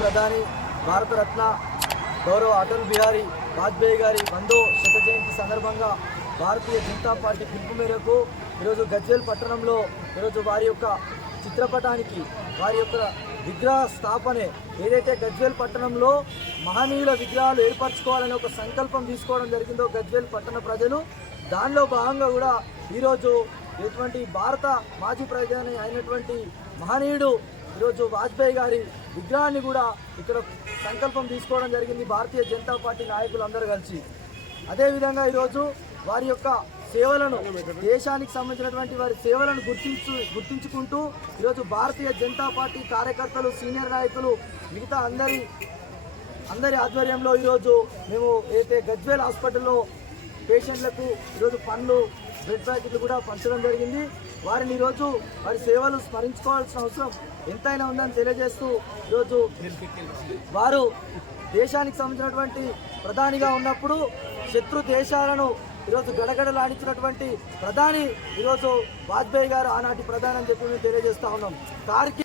ప్రధాని భారతరత్న గౌరవ అటల్ బిహారీ వాజ్పేయి గారి 100వ శత జయంతి సందర్భంగా భారతీయ జనతా పార్టీ పిలుపు మేరకు ఈరోజు గజ్వేల్ పట్టణంలో ఈరోజు వారి యొక్క చిత్రపటానికి వారి యొక్క విగ్రహ స్థాపనే ఏదైతే గజ్వేల్ పట్టణంలో మహనీయుల విగ్రహాలు ఏర్పరచుకోవాలని ఒక సంకల్పం తీసుకోవడం జరిగిందో గజ్వేల్ పట్టణ ప్రజలు, దానిలో భాగంగా కూడా ఈరోజు ఎటువంటి భారత మాజీ ప్రధాని అయినటువంటి మహనీయుడు ఈరోజు వాజ్పేయి గారి విగ్రహాన్ని కూడా ఇక్కడ సంకల్పం తీసుకోవడం జరిగింది భారతీయ జనతా పార్టీ నాయకులందరూ కలిసి. అదేవిధంగా ఈరోజు వారి యొక్క సేవలను, దేశానికి సంబంధించినటువంటి వారి సేవలను గుర్తించుకుంటూ ఈరోజు భారతీయ జనతా పార్టీ కార్యకర్తలు, సీనియర్ నాయకులు, మిగతా అందరి ఆధ్వర్యంలో ఈరోజు మేము అయితే గజ్వేల్ హాస్పిటల్లో పేషెంట్లకు ఈరోజు పండ్లు, బ్రెడ్ ప్యాకెట్లు కూడా పంచడం జరిగింది. వారిని ఈరోజు వారి సేవలు స్మరించుకోవాల్సిన అవసరం ఎంతైనా ఉందని తెలియజేస్తూ ఈరోజు వారు దేశానికి సంబంధించినటువంటి ప్రధానిగా ఉన్నప్పుడు శత్రు దేశాలను ఈరోజు గడగడలాడించినటువంటి ప్రధాని ఈరోజు వాజ్పేయి గారు ఆనాటి ప్రధాని అని చెప్పి మేము తెలియజేస్తా ఉన్నాం.